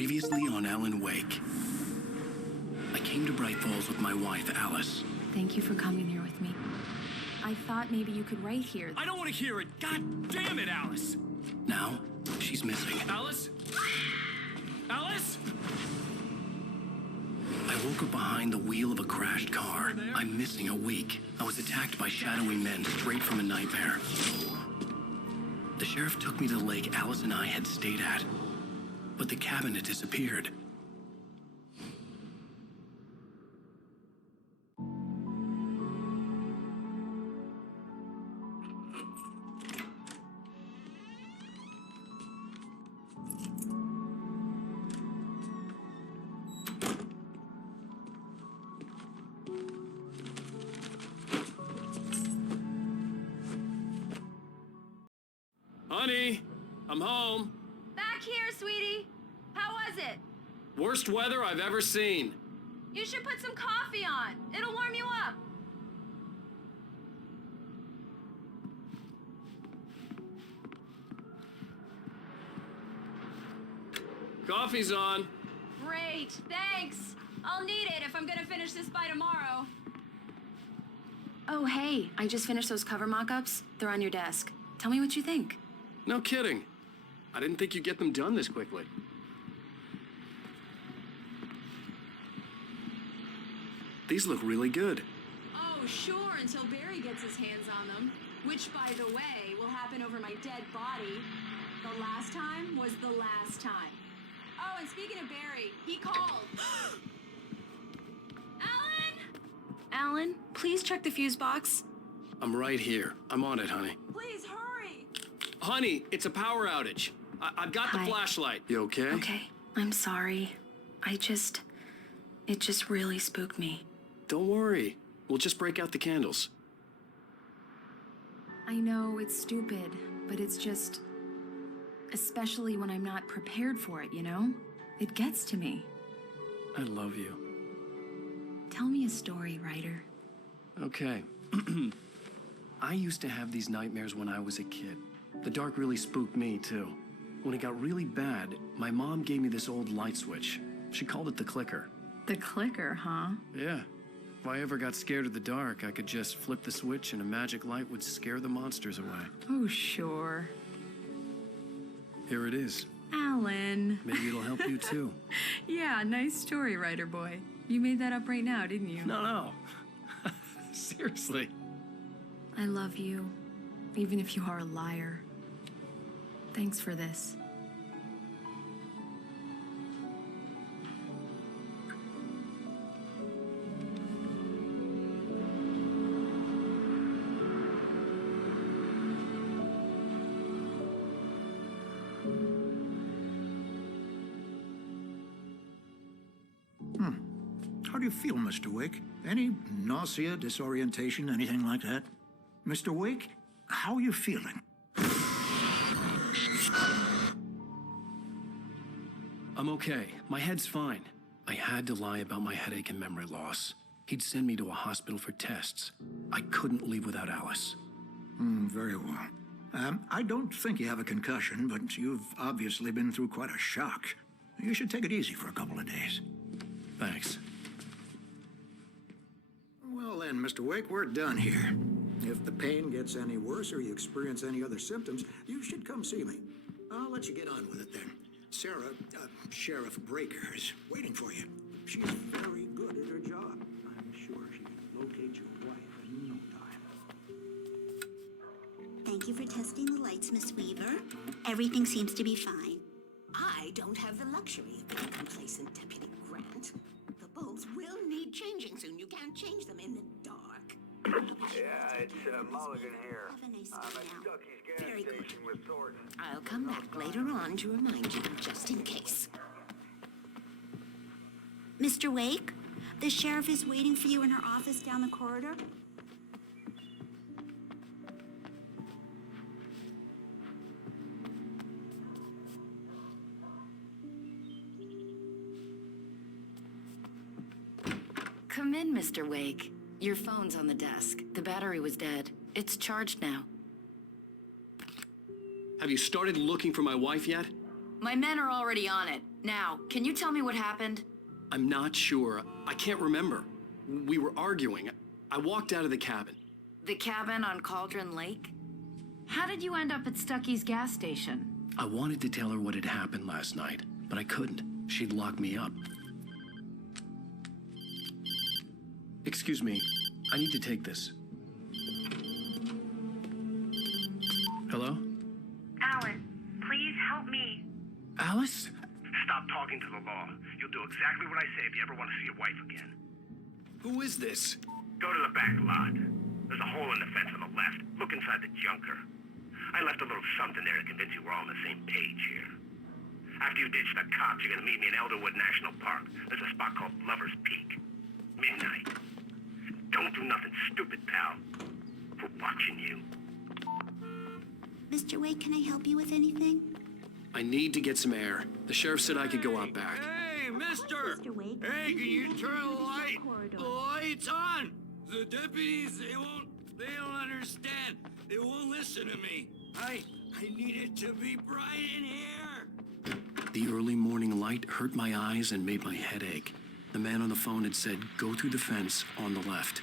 Previously on Alan Wake. I came to Bright Falls with my wife, Alice. Thank you for coming here with me. I thought maybe you could write here. I don't want to hear it! God damn it, Alice! Now, she's missing. Alice? Alice? I woke up behind the wheel of a crashed car. I'm missing a week. I was attacked by shadowy men straight from a nightmare. The sheriff took me to the lake Alice and I had stayed at. But the cabin had disappeared. Honey, I'm home. Back here, sweetie. How was it? Worst weather I've ever seen. You should put some coffee on. It'll warm you up. Coffee's on. Great, thanks. I'll need it if I'm gonna finish this by tomorrow. Oh, hey, I just finished those cover mock-ups. They're on your desk. Tell me what you think. No kidding. I didn't think you'd get them done this quickly. These look really good. Oh, sure, until Barry gets his hands on them. Which, by the way, will happen over my dead body. The last time was the last time. Oh, and speaking of Barry, he called. Alan! Alan, please check the fuse box. I'm right here. I'm on it, honey. Please hurry! Honey, it's a power outage. I've got the Hi. flashlight. You okay? Okay, I'm sorry. It just really spooked me. Don't worry. We'll just break out the candles. I know it's stupid, but it's just... Especially when I'm not prepared for it, you know? It gets to me. I love you. Tell me a story, writer. Okay. I used to have these nightmares when I was a kid. The dark really spooked me, too. When it got really bad, my mom gave me this old light switch. She called it the clicker. The clicker, huh? Yeah. If I ever got scared of the dark, I could just flip the switch and a magic light would scare the monsters away. Oh, sure. Here it is. Alan. Maybe it'll help you, too. Yeah, nice story, writer boy. You made that up right now, didn't you? No. Seriously. I love you, even if you are a liar. Thanks for this. How do you feel, Mr. Wake? Any nausea, disorientation, anything like that? Mr. Wake, how are you feeling? I'm okay. My head's fine. I had to lie about my headache and memory loss. He'd send me to a hospital for tests. I couldn't leave without Alice. Very well. I don't think you have a concussion, but you've obviously been through quite a shock. You should take it easy for a couple of days. Thanks. Well then, Mr. Wake, we're done here. If the pain gets any worse or you experience any other symptoms, you should come see me. I'll let you get on with it then. Sarah, Sheriff Breaker, is waiting for you. She's very good at her job. I'm sure she can locate your wife in no time. Thank you for testing the lights, Miss Weaver. Everything seems to be fine. I don't have the luxury of being complacent, Deputy Grant. The bulbs will need changing soon. You can't change them in the dark. Yeah, it's Mulligan here. Have a nice I'm day at now. Stucky's gas Very good. station with Thornton. I'll come back later on to remind you, just in case. Mr. Wake, the sheriff is waiting for you in her office down the corridor. Come in, Mr. Wake. Your phone's on the desk. The battery was dead. It's charged now. Have you started looking for my wife yet? My men are already on it. Now, can you tell me what happened? I'm not sure. I can't remember. We were arguing. I walked out of the cabin. The cabin on Cauldron Lake? How did you end up at Stucky's gas station? I wanted to tell her what had happened last night, but I couldn't. She'd lock me up. Excuse me. I need to take this. Hello? Alan, please help me. Alice? Stop talking to the law. You'll do exactly what I say if you ever want to see your wife again. Who is this? Go to the back lot. There's a hole in the fence on the left. Look inside the junker. I left a little something there to convince you we're all on the same page here. After you ditch the cops, you're gonna meet me in Elderwood National Park. There's a spot called Lover's Peak. Midnight. Don't do nothing stupid, pal. We're watching you. Mr. Wake, can I help you with anything? I need to get some air. The sheriff said I could go out back. Hey, mister! Mr. Wake. Hey, can you turn the light? The light's on! The deputies, they don't understand. They won't listen to me. I need it to be bright in here. The early morning light hurt my eyes and made my head ache. The man on the phone had said, go through the fence on the left.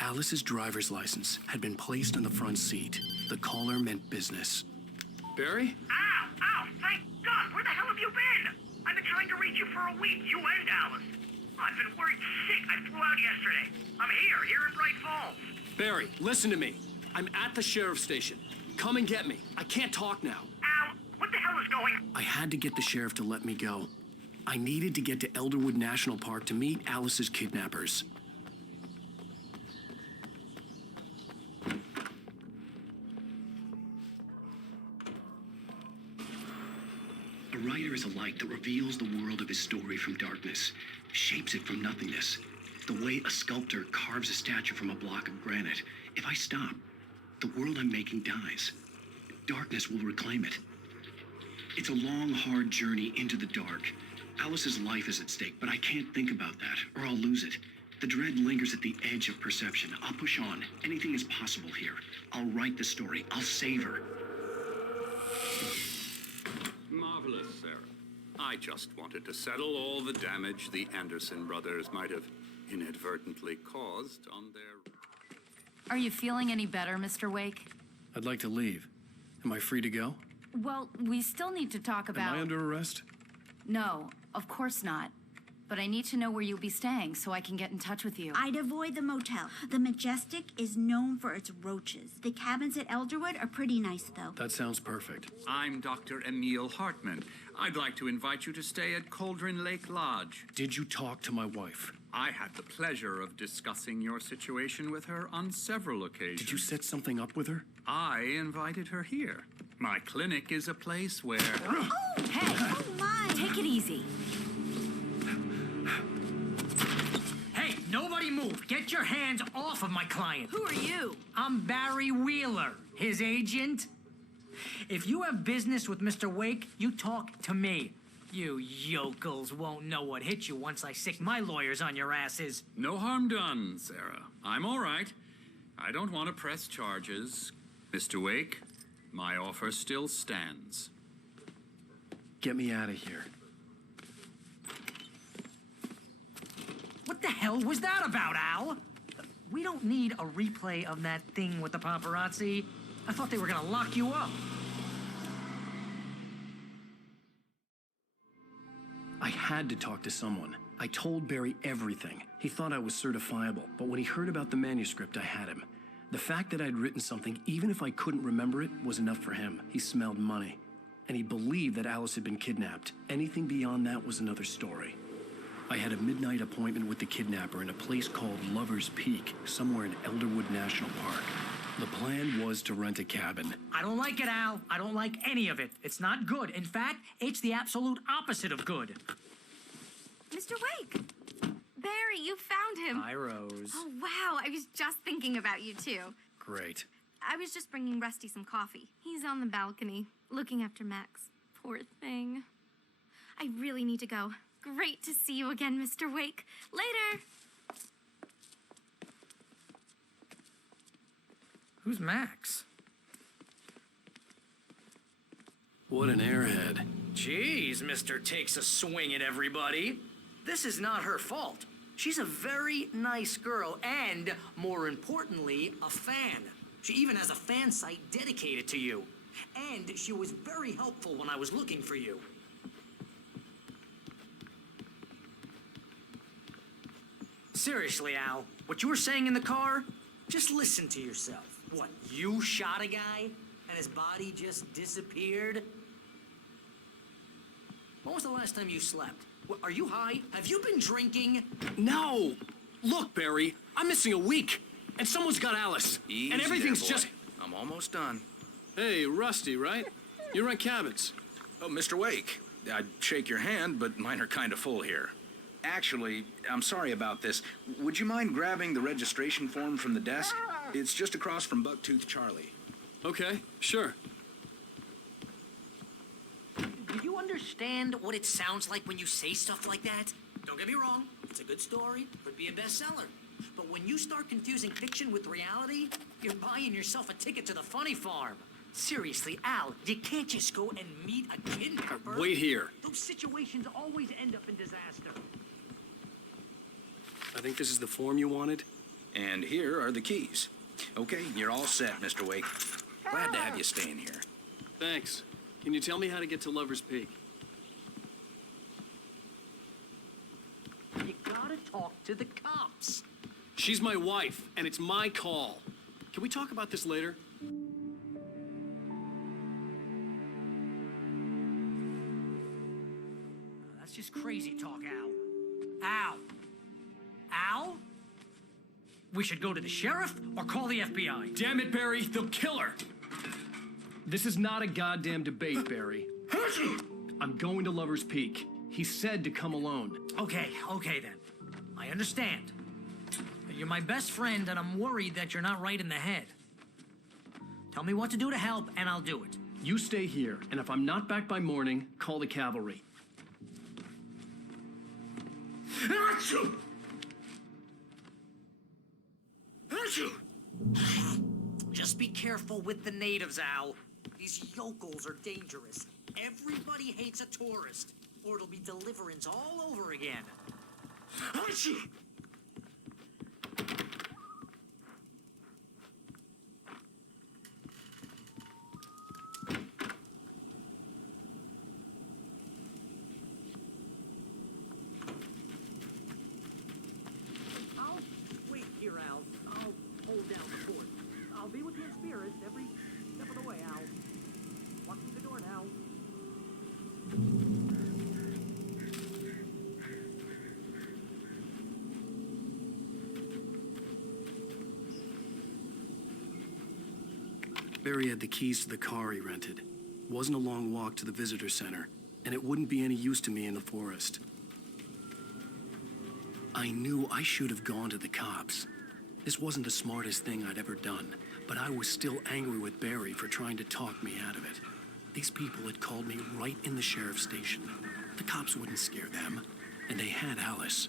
Alice's driver's license had been placed on the front seat. The caller meant business. Barry? Ow! Ow! Thank God! Where the hell have you been? I've been trying to reach you for a week, you and Alice. I've been worried sick. I flew out yesterday. I'm here in Bright Falls. Barry, listen to me. I'm at the sheriff's station. Come and get me. I can't talk now. Al, what the hell is going on? I had to get the sheriff to let me go. I needed to get to Elderwood National Park to meet Alice's kidnappers. A writer is a light that reveals the world of his story from darkness, shapes it from nothingness. The way a sculptor carves a statue from a block of granite. If I stop, the world I'm making dies. Darkness will reclaim it. It's a long, hard journey into the dark. Alice's life is at stake, but I can't think about that, or I'll lose it. The dread lingers at the edge of perception. I'll push on. Anything is possible here. I'll write the story. I'll save her. Marvelous, Sarah. I just wanted to settle all the damage the Anderson brothers might have inadvertently caused on their... Are you feeling any better, Mr. Wake? I'd like to leave. Am I free to go? Well, we still need to talk about... Am I under arrest? No, of course not. But I need to know where you'll be staying so I can get in touch with you. I'd avoid the motel. The Majestic is known for its roaches. The cabins at Elderwood are pretty nice, though. That sounds perfect. I'm Dr. Emil Hartman. I'd like to invite you to stay at Cauldron Lake Lodge. Did you talk to my wife? I had the pleasure of discussing your situation with her on several occasions. Did you set something up with her? I invited her here. My clinic is a place where... Oh! Hey! Oh, my! Take it easy. Hey, nobody move. Get your hands off of my client. Who are you? I'm Barry Wheeler, his agent. If you have business with Mr. Wake, you talk to me. You yokels won't know what hit you once I sick my lawyers on your asses. No harm done, Sarah. I'm all right. I don't want to press charges. Mr. Wake, my offer still stands. Get me out of here. What the hell was that about, Al? We don't need a replay of that thing with the paparazzi. I thought they were gonna lock you up. I had to talk to someone. I told Barry everything. He thought I was certifiable, but when he heard about the manuscript, I had him. The fact that I'd written something, even if I couldn't remember it, was enough for him. He smelled money. And he believed that Alice had been kidnapped. Anything beyond that was another story. I had a midnight appointment with the kidnapper in a place called Lover's Peak, somewhere in Elderwood National Park. The plan was to rent a cabin. I don't like it, Al. I don't like any of it. It's not good. In fact, it's the absolute opposite of good. Mr. Wake! Barry, you found him. Hi, Rose. Oh, wow. I was just thinking about you, too. Great. I was just bringing Rusty some coffee. He's on the balcony, looking after Max. Poor thing. I really need to go. Great to see you again, Mr. Wake. Later! Who's Max? What an airhead. Jeez, Mr. Takes a swing at everybody. This is not her fault. She's a very nice girl and, more importantly, a fan. She even has a fan site dedicated to you. And she was very helpful when I was looking for you. Seriously, Al, what you were saying in the car, just listen to yourself. What, you shot a guy and his body just disappeared? When was the last time you slept? What, are you high? Have you been drinking? No! Look, Barry, I'm missing a week. And someone's got Alice. Easy and everything's there, boy. just... I'm almost done. Hey, Rusty, right? You rent cabins. Oh, Mr. Wake. I'd shake your hand, but mine are kind of full here. Actually, I'm sorry about this. Would you mind grabbing the registration form from the desk? It's just across from Bucktooth Charlie. Okay, sure. Do you understand what it sounds like when you say stuff like that? Don't get me wrong, it's a good story, could be a bestseller. But when you start confusing fiction with reality, you're buying yourself a ticket to the funny farm. Seriously, Al, you can't just go and meet a kidnapper. Wait here. Those situations always end up in disaster. I think this is the form you wanted. And here are the keys. Okay, you're all set, Mr. Wake. Glad to have you staying here. Thanks. Can you tell me how to get to Lover's Peak? You gotta talk to the cops. She's my wife, and it's my call. Can we talk about this later? That's just crazy talk, Al. Al? Al? We should go to the sheriff or call the FBI. Damn it, Barry, they'll kill her. This is not a goddamn debate, Barry. I'm going to Lover's Peak. He said to come alone. Okay then. I understand. But you're my best friend, and I'm worried that you're not right in the head. Tell me what to do to help, and I'll do it. You stay here, and if I'm not back by morning, call the cavalry. Achoo! Just be careful with the natives, Al. These yokels are dangerous. Everybody hates a tourist, or it'll be deliverance all over again. Achoo! I'll wait here, Al. I'll hold down the fort. I'll be with you in spirit every step of the way, Al. Walk through the door now. Barry had the keys to the car he rented. Wasn't a long walk to the visitor center, and it wouldn't be any use to me in the forest. I knew I should have gone to the cops. This wasn't the smartest thing I'd ever done, but I was still angry with Barry for trying to talk me out of it. These people had called me right in the sheriff's station. The cops wouldn't scare them, and they had Alice.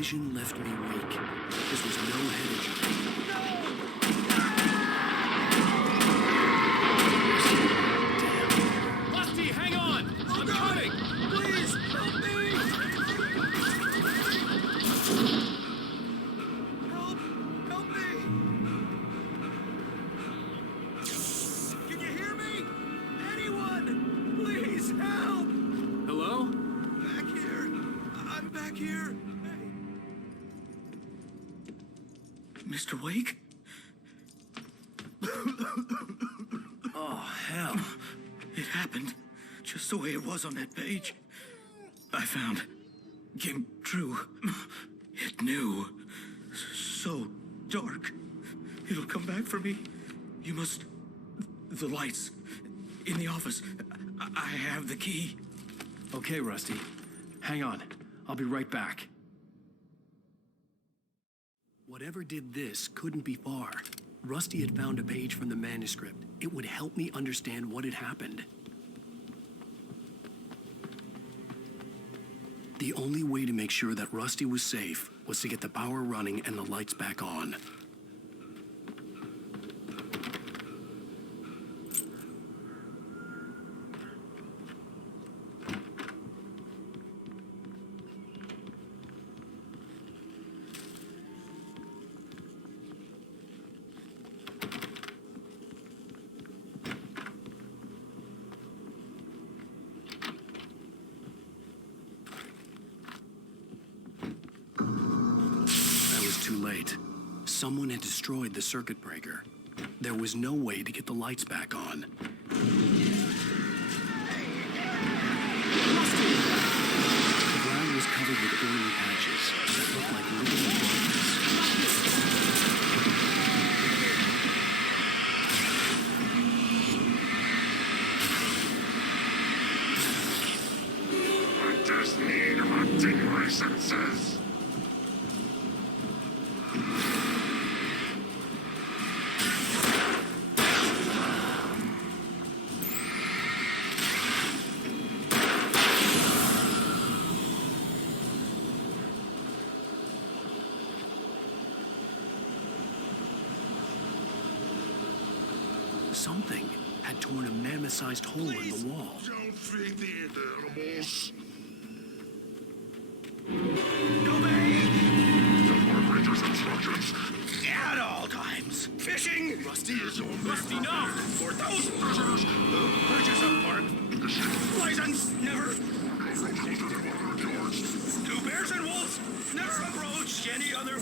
vision left me weak. This was no head injury. Rusty, hang on! I'm coming! Please, help me! Help me! Can you hear me? Anyone? Please, help! Hello? Back here. I'm back here. Mr. Wake? Oh, hell. It happened just the way it was on that page. I found. Came true. It knew. So dark. It'll come back for me. You must. The lights. In the office. I have the key. Okay, Rusty. Hang on. I'll be right back. Whatever did this couldn't be far. Rusty had found a page from the manuscript. It would help me understand what had happened. The only way to make sure that Rusty was safe was to get the power running and the lights back on. Too late. Someone had destroyed the circuit breaker. There was no way to get the lights back on. The ground was covered with oily patches that looked like living bodies. I just need hunting licenses. Something had torn a mammoth-sized hole in the wall. Don't feed the animals. Follow Ranger's instructions. At all times. Fishing. Rusty is only Rusty, no. For those prisoners who purchase a park. License. Never. Two bears and wolves. Never approach any other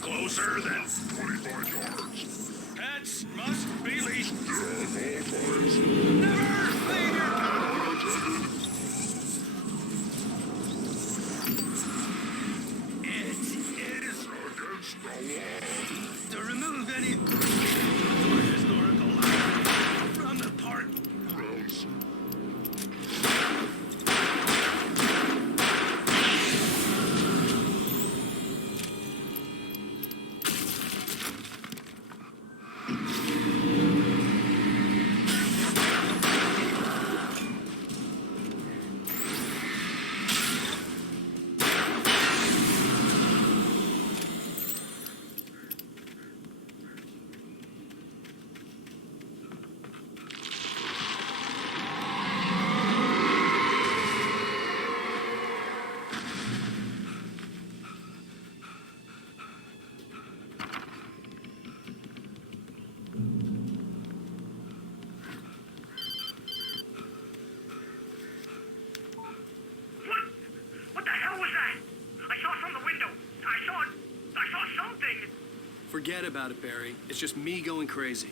closer than 25 yards. Pets must be leashed. Never leave your It is against the law. To remove any historical line from the park. Gross. Forget about it, Barry. It's just me going crazy.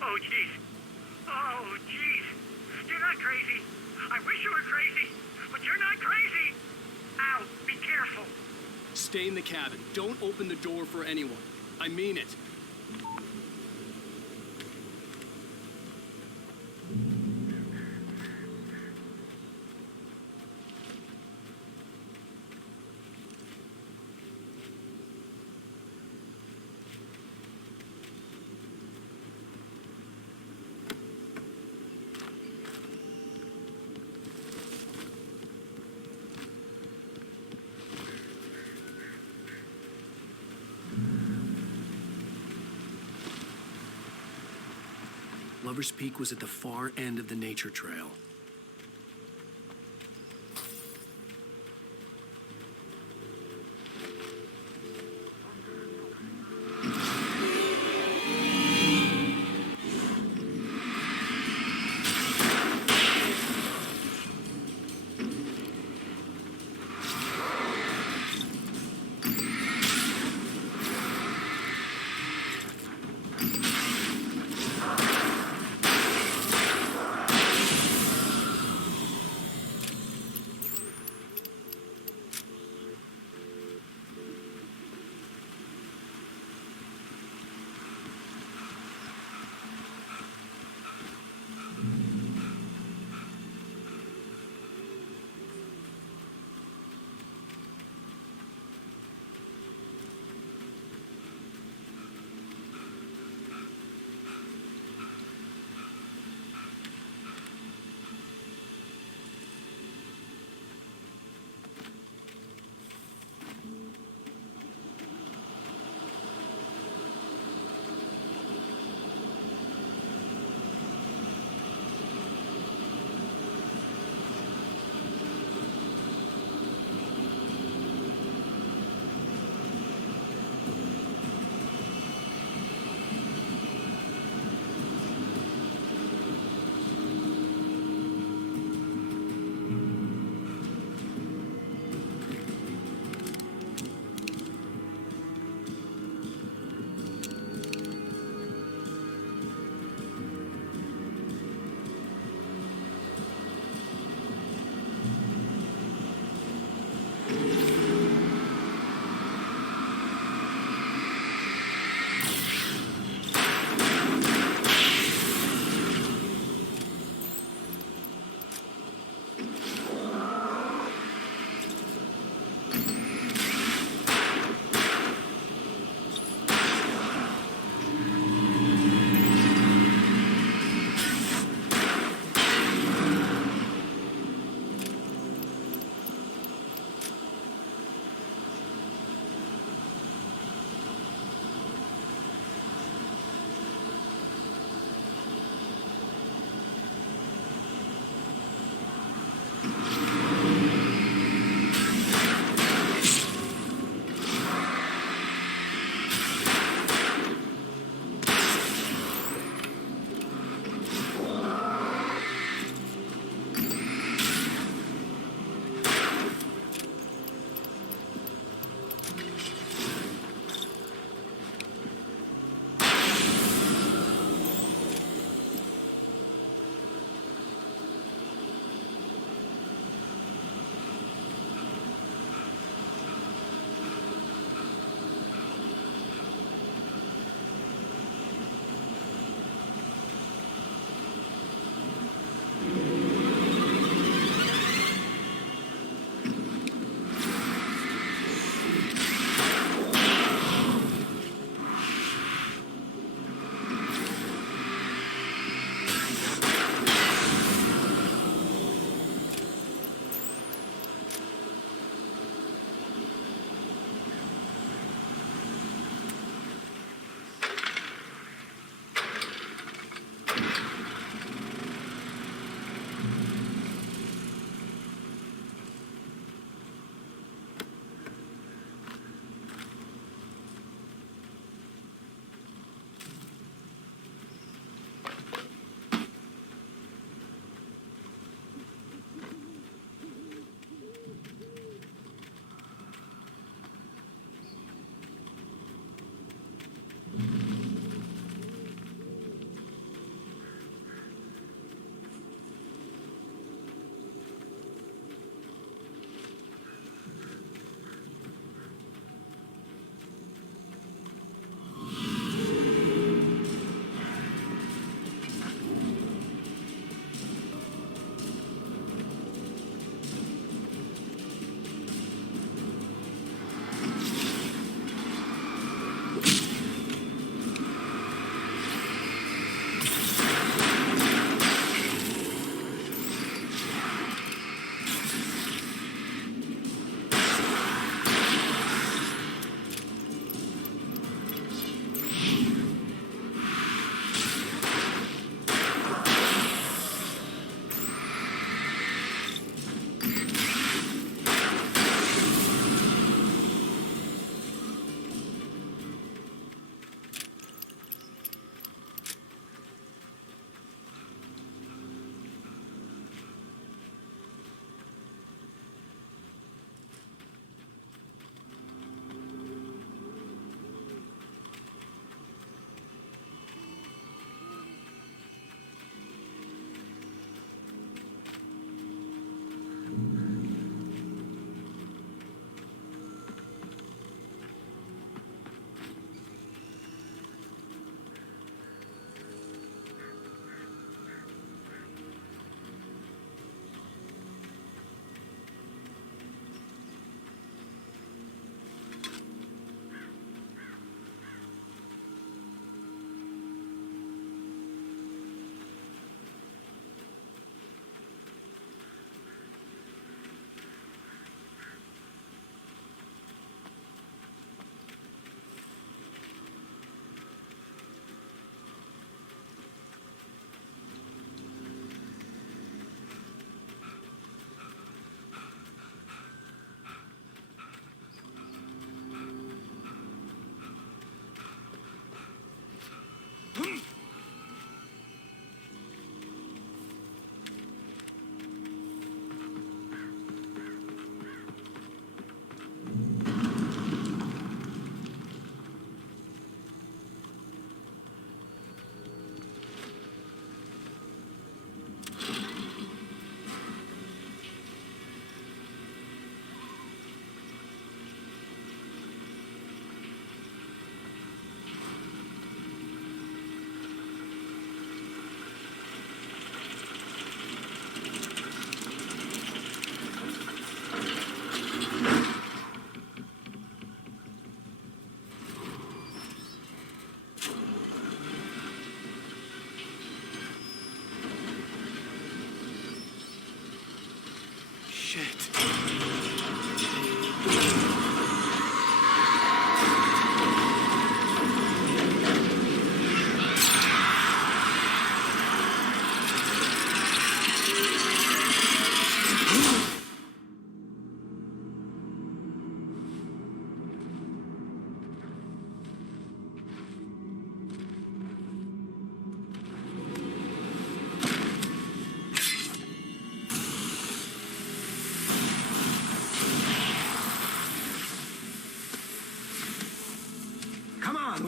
Oh, jeez. Oh, jeez. You're not crazy. I wish you were crazy, but you're not crazy. Ow, be careful. Stay in the cabin. Don't open the door for anyone. I mean it. Lover's Peak was at the far end of the nature trail.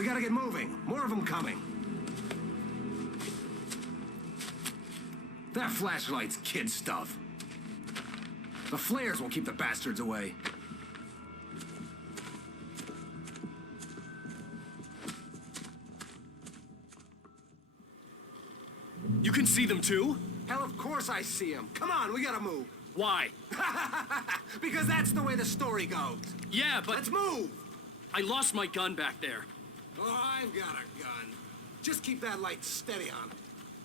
We gotta get moving. More of them coming. That flashlight's kid stuff. The flares will keep the bastards away. You can see them too? Hell, of course I see them. Come on, we gotta move. Why? Because that's the way the story goes. Yeah, but... Let's move! I lost my gun back there. Oh, I've got a gun. Just keep that light steady on.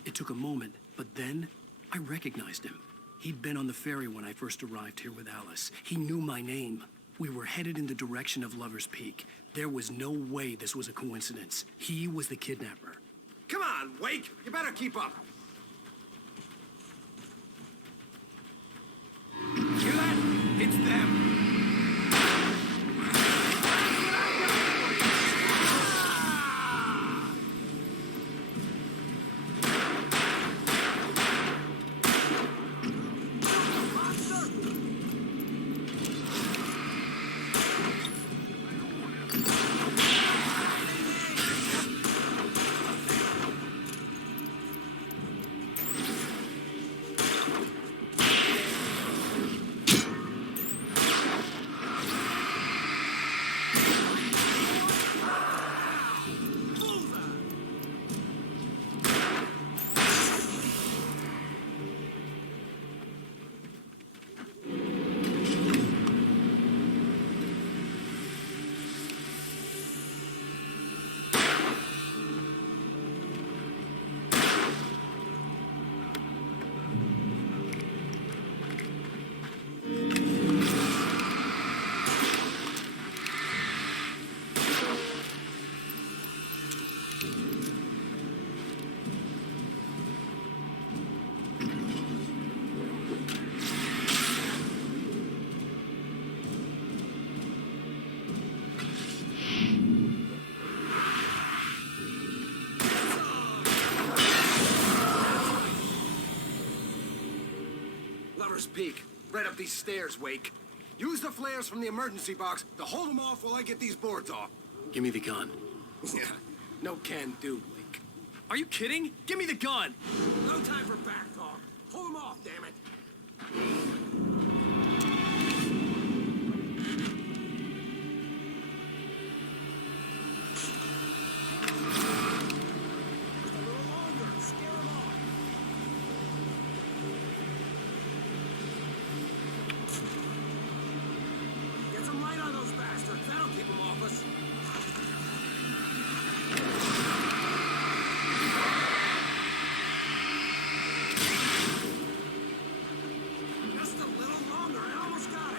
It took a moment, but then I recognized him. He'd been on the ferry when I first arrived here with Alice. He knew my name. We were headed in the direction of Lover's Peak. There was no way this was a coincidence. He was the kidnapper. Come on, Wake! You better keep up. Hear that? It's them. Lover's Peak. Right up these stairs, Wake. Use the flares from the emergency box to hold them off while I get these boards off. Give me the gun. Yeah, no can do, Wake. Are you kidding? Give me the gun! No time for back talk. Hold them off, damn it. Get some light on those bastards. That'll keep them off us. Just a little longer. I almost got it.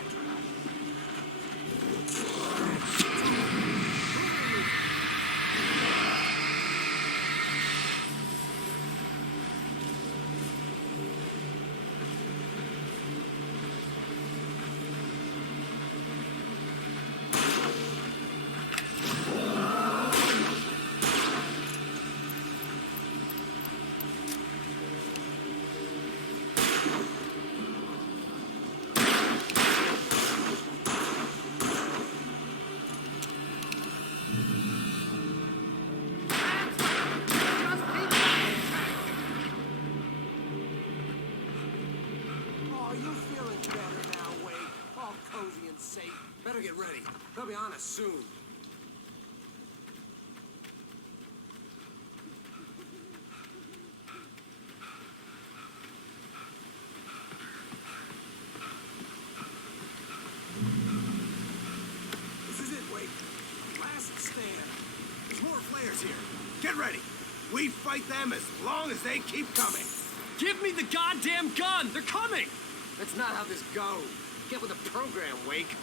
Oh, you feeling better now, Wade? All cozy and safe. Better get ready. They'll be on us soon. This is it, Wade. Last stand. There's more flares here. Get ready. We fight them as long as they keep coming. Give me the goddamn gun! They're coming! That's not how this goes. Get with the program, Wake.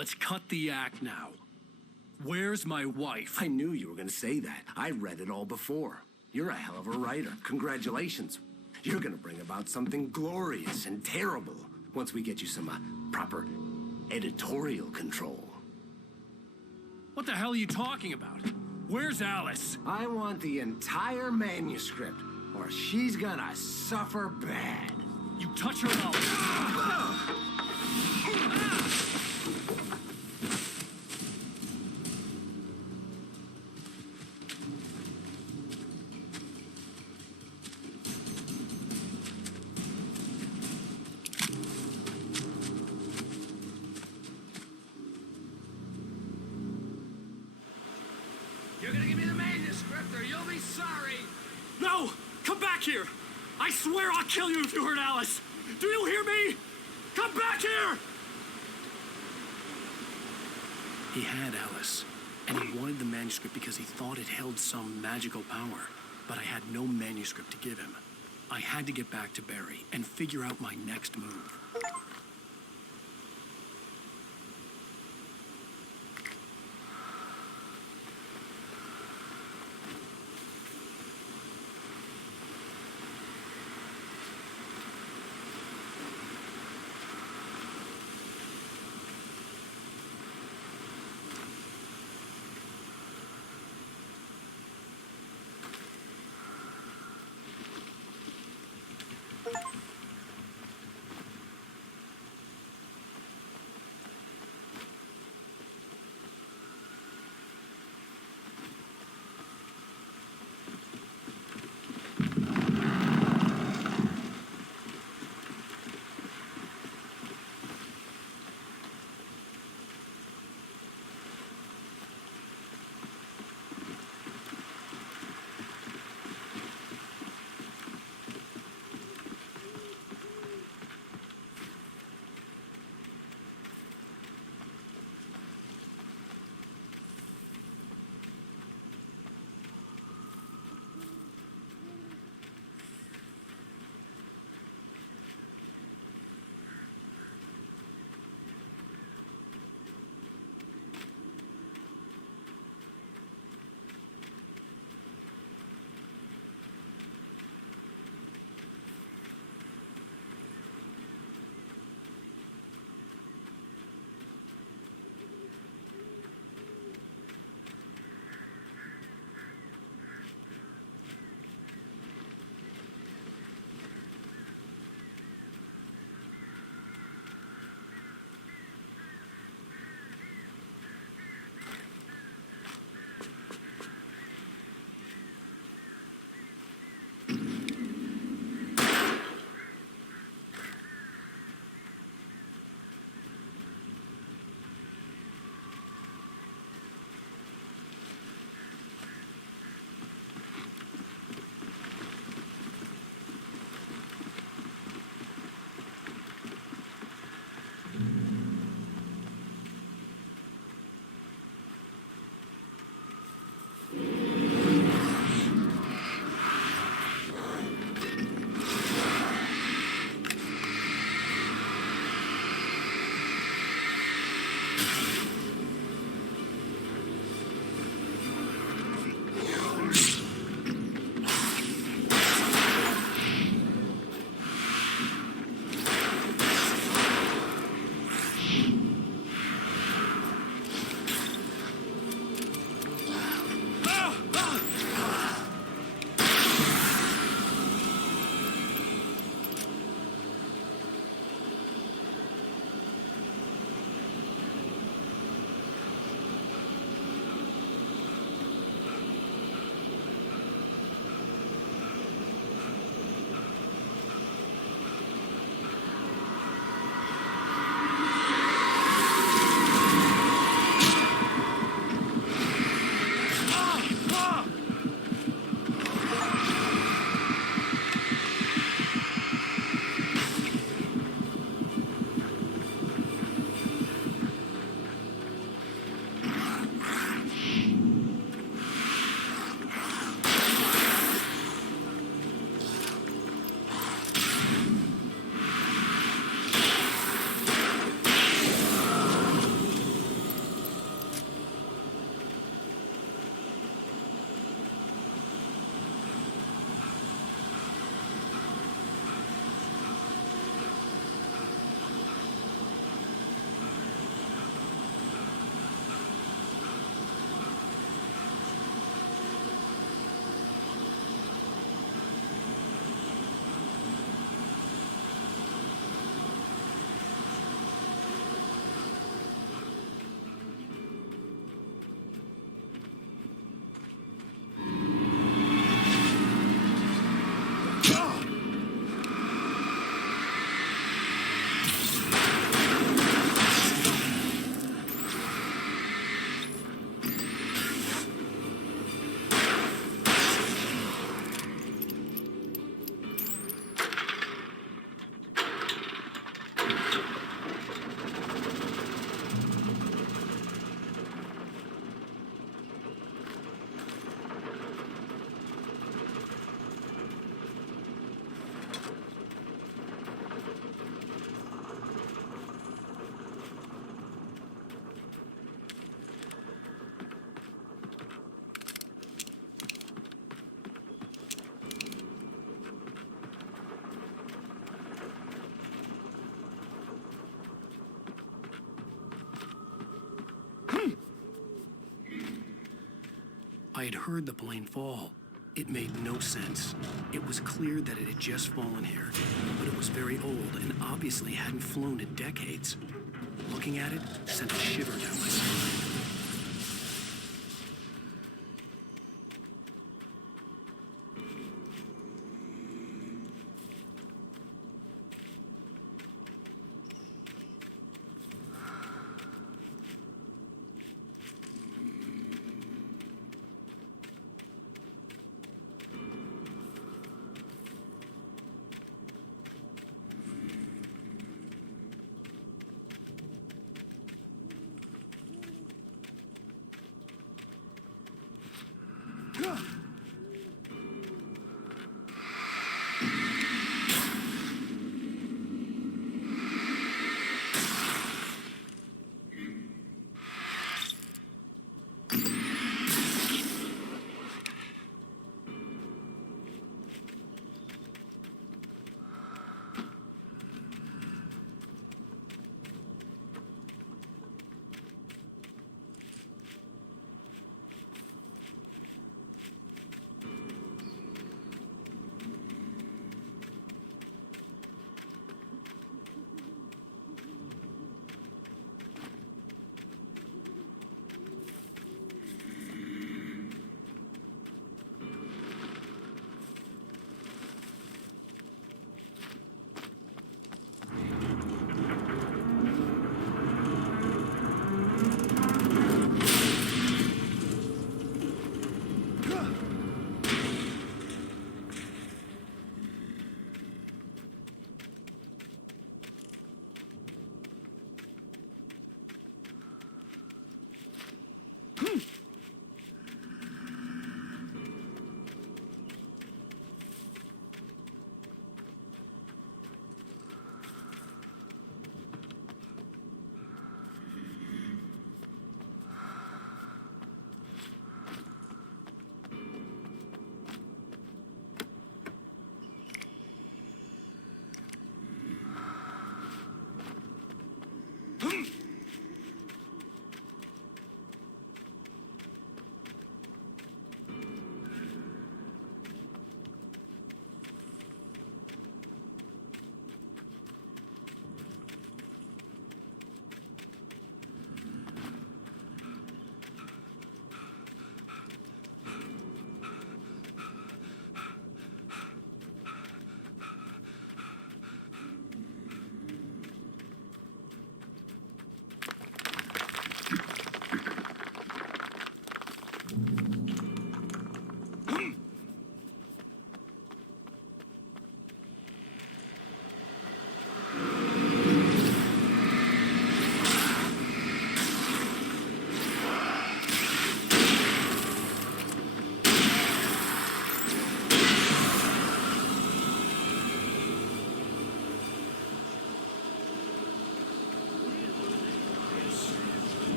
Let's cut the act now. Where's my wife? I knew you were going to say that. I read it all before. You're a hell of a writer. Congratulations. You're going to bring about something glorious and terrible once we get you some proper editorial control. What the hell are you talking about? Where's Alice? I want the entire manuscript, or she's gonna suffer bad. You touch her now. You're gonna give me the manuscript or you'll be sorry. No! Come back here! I swear I'll kill you if you hurt Alice! Do you hear me? Come back here! He had Alice, and he wanted the manuscript because he thought it held some magical power. But I had no manuscript to give him. I had to get back to Barry and figure out my next move. I had heard the plane fall. It made no sense. It was clear that it had just fallen here, but it was very old and obviously hadn't flown in decades. Looking at it sent a shiver down my spine.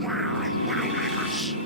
Beware of Widowmakers.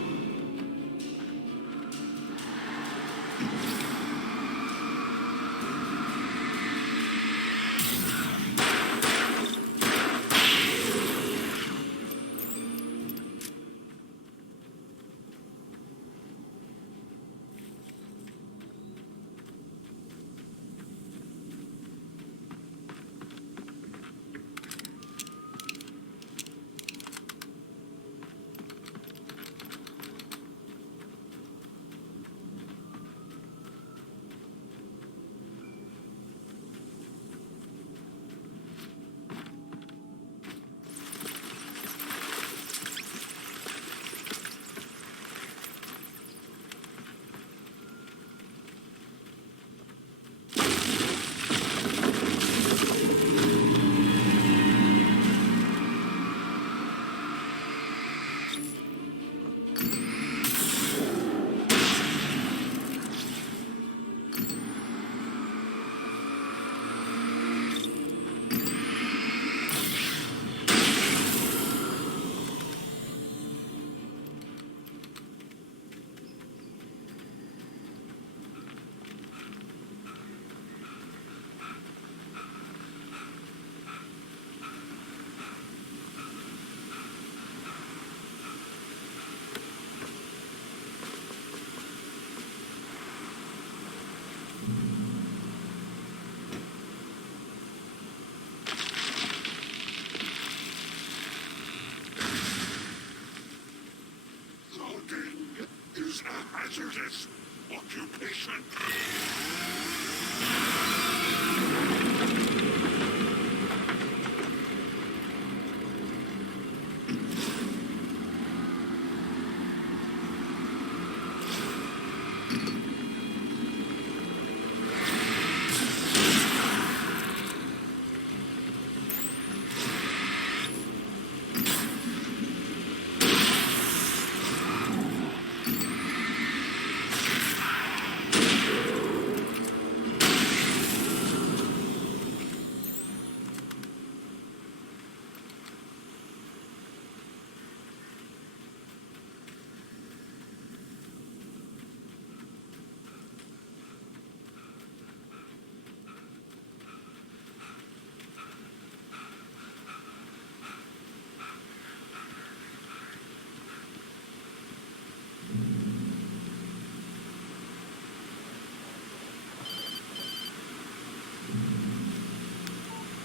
Is a hazardous occupation.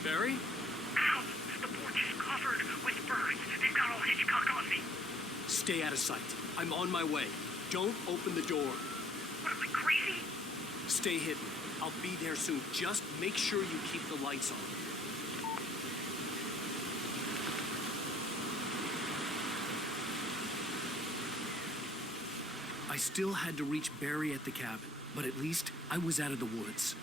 Barry? Ow! The porch is covered with birds. They've got all Hitchcock on me. Stay out of sight. I'm on my way. Don't open the door. What, am I crazy? Stay hidden. I'll be there soon. Just make sure you keep the lights on. I still had to reach Barry at the cabin, but at least I was out of the woods.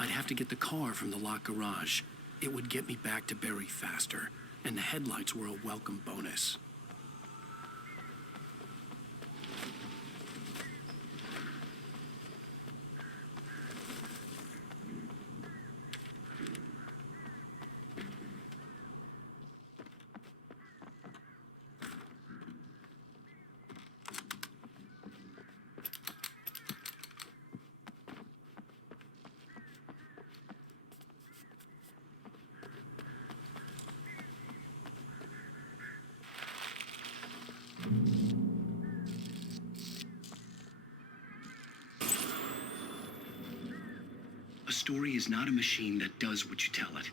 I'd have to get the car from the locked garage. It would get me back to Barry faster, and the headlights were a welcome bonus. A story is not a machine that does what you tell it.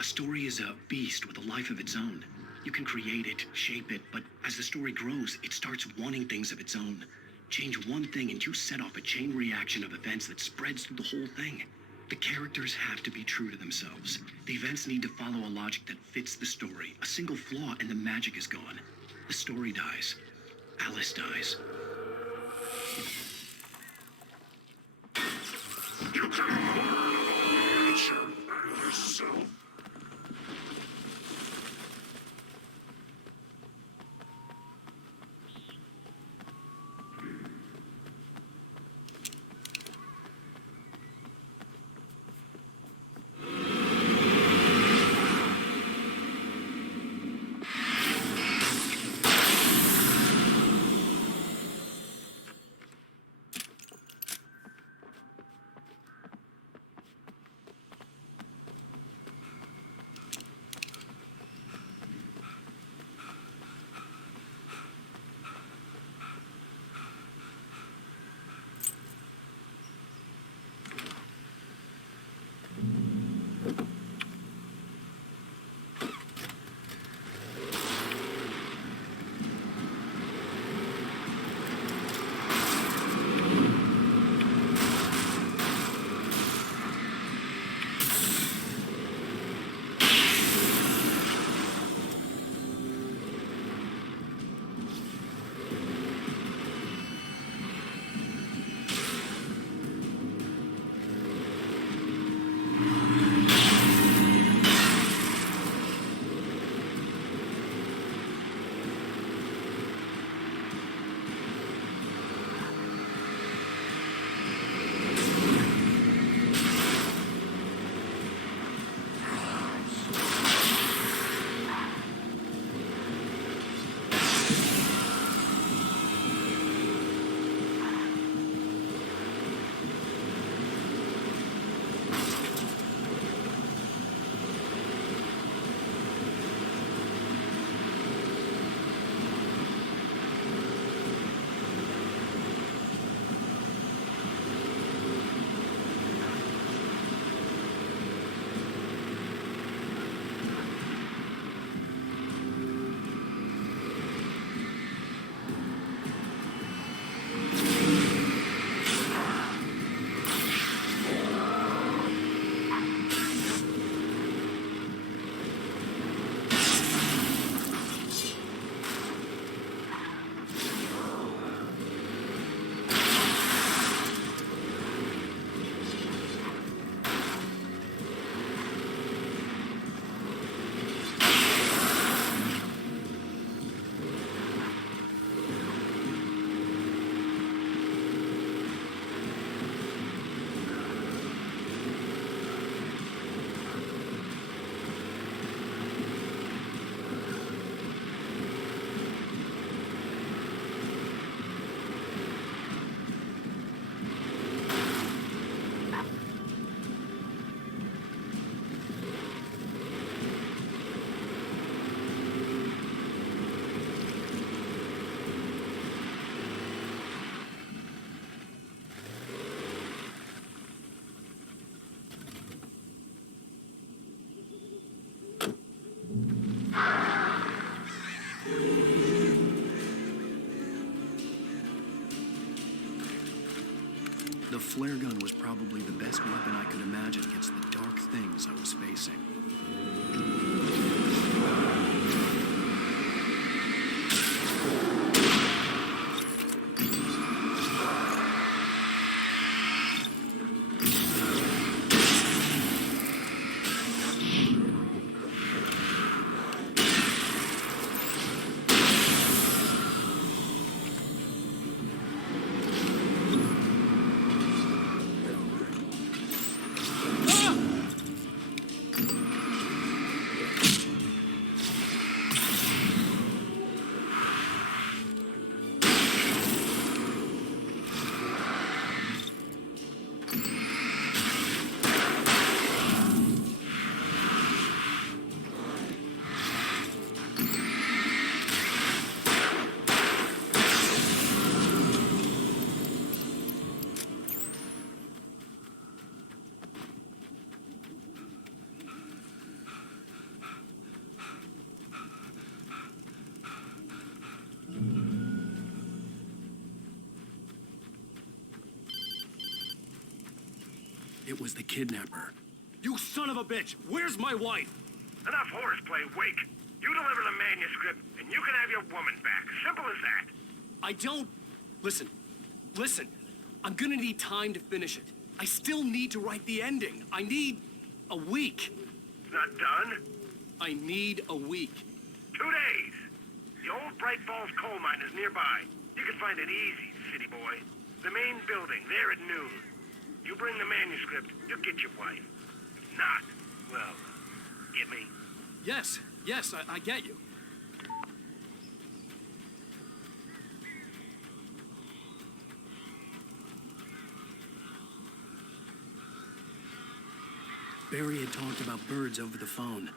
A story is a beast with a life of its own. You can create it, shape it, but as the story grows, it starts wanting things of its own. Change one thing and you set off a chain reaction of events that spreads through the whole thing. The characters have to be true to themselves. The events need to follow a logic that fits the story. A single flaw and the magic is gone. The story dies. Alice dies. Yourself. The flare gun was probably the best weapon I could imagine against the dark things I was facing. It was the kidnapper. You son of a bitch! Where's my wife? Enough horseplay, Wake. You deliver the manuscript, and you can have your woman back. Simple as that. I don't... Listen. I'm gonna need time to finish it. I still need to write the ending. I need a week. It's not done? I need a week. 2 days. The old Bright Falls coal mine is nearby. You can find it easy, city boy. The main building, there at noon. You bring the manuscript, you'll get your wife. If not, well, get me? Yes, I get you. Barry had talked about birds over the phone.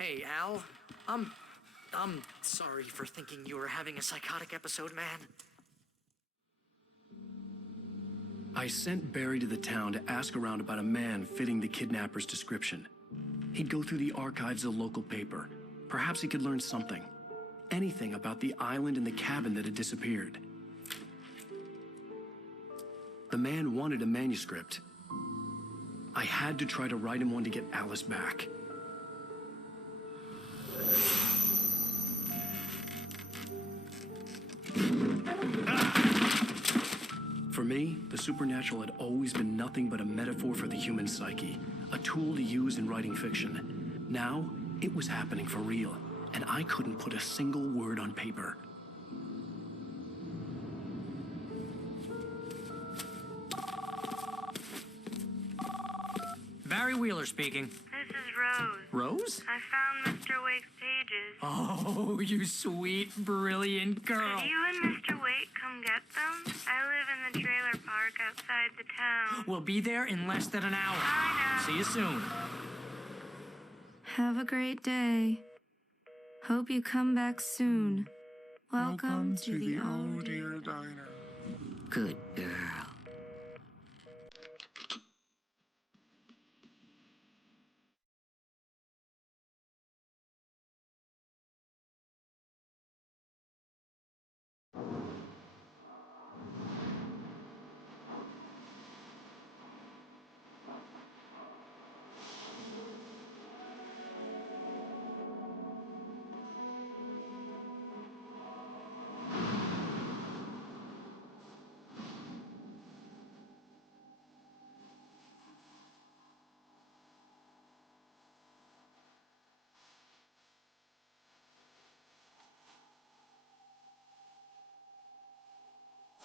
Hey, Al. I'm sorry for thinking you were having a psychotic episode, man. I sent Barry to the town to ask around about a man fitting the kidnapper's description. He'd go through the archives of the local paper. Perhaps he could learn something. Anything about the island and the cabin that had disappeared. The man wanted a manuscript. I had to try to write him one to get Alice back. For me, the supernatural had always been nothing but a metaphor for the human psyche, a tool to use in writing fiction. Now, it was happening for real, and I couldn't put a single word on paper. Barry Wheeler speaking. This is Rose. Rose? I found Mr. Wake's pages. Oh, you sweet, brilliant girl. Could you and Mr. Wake come get them? I live in the trailer park outside the town. We'll be there in less than an hour. I know. See you soon. Have a great day. Hope you come back soon. Welcome to the Oh Dear Diner. Good girl.